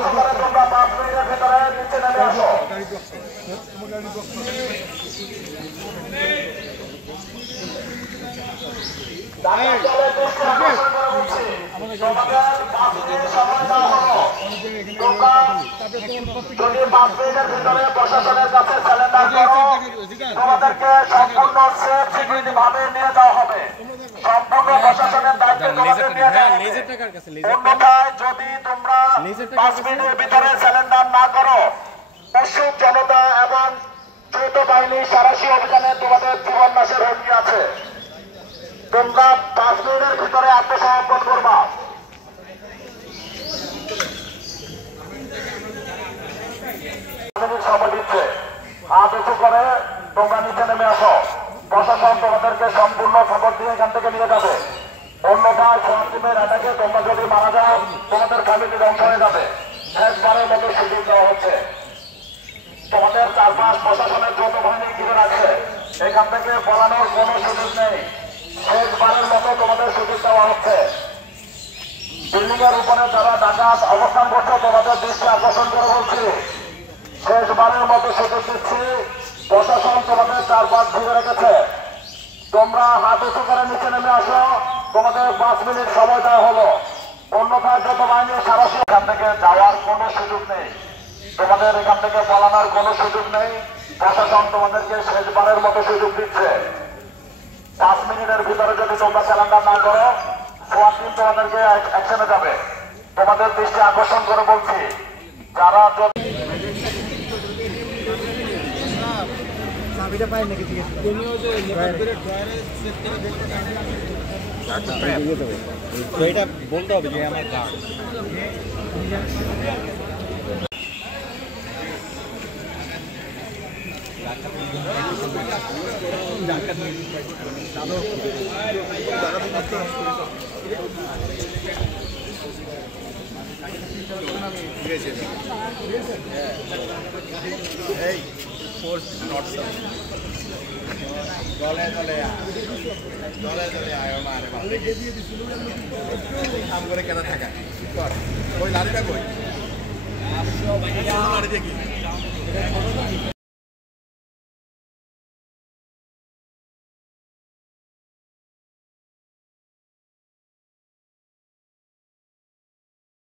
তোমরা 5 মিনিটের ভিতরে নিচে নেমে আসো। যদি 5 মিনিটের ভিতরে প্রশাসনের কাছে স্যালেন্ডার করো, তোমাদেরকে সম্পূর্ণ সেফ সিকিউরিটি ভাবে নিয়ে যাওয়া হবে। সম্পূর্ণ প্রশাসনের দায়িত্ব তোমাদের নিয়ে যাওয়া হবে। অন্যথায় যদি তোমরা 5 মিনিটের ভিতরে স্যালেন্ডার না করো, উৎসুক জনতা এবং যৌথ বাহিনী সারাশি অভিযানে তোমাদের জীবন নাশের হুমকি আছে। তোমরা 5 মিনিটের ভিতরে আত্মসমর্পণ করবা। সময় দিচ্ছে, হাত উঁচু করে তোমরা নিচে নেমে আসো। প্রশাসন তোমাদেরকে সম্পূর্ণ খবর দিয়ে এখান থেকে নিয়ে যাবে। অন্যথায় টিমের অ্যাটাকে তোমরা যদি মারা যাও, তোমাদের ফ্যামিলি ধ্বংস হয়ে যাবে। একবারের মতো সুযোগ দেওয়া হচ্ছে। তোমাদের চারপাশ প্রশাসনের যৌথ বাহিনী ঘিরে রাখছে, এখান থেকে পলানোর কোনো সুযোগ নেই। শেষবারের মতো তোমাদের সুযোগ দেওয়া হচ্ছে। বিল্ডিং এর উপরে যারা ডাকাত অবস্থান করছে, তোমাদের দৃষ্টি আকর্ষণ করে বলছি, শেষবারের মতো সুযোগ দিচ্ছি। প্রশাসন তোমাদের চারপাশ ঘিরে রেখেছে। তোমরা হাত উঁচু করে নিচে নেমে আসো। তোমাদের 5 মিনিট সময় দেওয়া হলো। অন্যথায় যত বাহিনী সারাশি এখান থেকে যাওয়ার কোনো সুযোগ নেই। তোমাদের এখান থেকে পলানোর কোনো সুযোগ নেই। প্রশাসন তোমাদেরকে শেষবারের মতো সুযোগ দিচ্ছে। 5 মিনিটের ভিতরে যদি তোমরা স্যালেন্ডার না করো, সোয়াট টিম তোমাদেরকে অ্যাকশনে যাবে। তোমাদের দৃষ্টি আকর্ষণ করে বলছি, যারা বলতে হবে যে আমার কার্ড এই ফোর্স নট দলে দলে দলে দলে আয় মারে কাম করে কেন থাকা ওই লাড়িটা কই লাড়ি দেখি